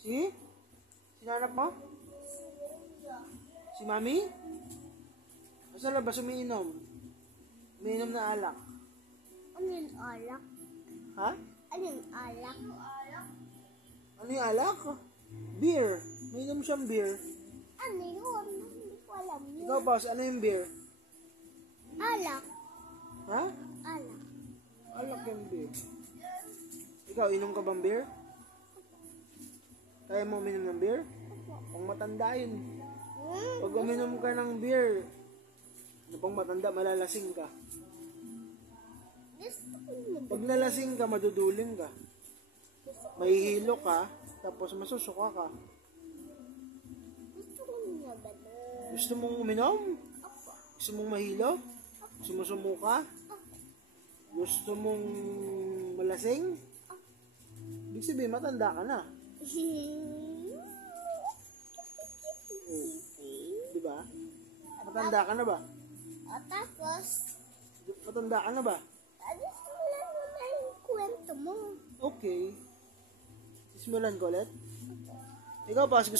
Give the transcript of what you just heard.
Si? Sinanap mo? Si Mami? Asa labas umiinom? Umiinom na alak. Ano yung alak? Ha? Ano yung alak? Ano yung alak? Beer. Umiinom siyang beer. Ano yun? Hindi ko alam yun. Ikaw, boss, ano yung beer? Alak. Ha? Alak. Alak yung beer. Ikaw, inom ka bang beer? Kaya mo uminom ng beer? Pang matanda yun. Pag uminom ka ng beer, na pang matanda, malalasing ka. Gusto ko yun. Pag nalasing ka, maduduling ka. Mahihilo ka, tapos masusuka ka. Gusto ko yun ba? Gusto mong uminom? Opo. Gusto mong mahilo? Gusto mong sumuka? Gusto mong malasing? Ibig sabihin, matanda ka na. Diba? Matanda ka na ba? O tapos, Matanda ka na ba? simulan mo na yung kwento mo. Okay. Sisimulan ko ulit? Ikaw, boss, gusto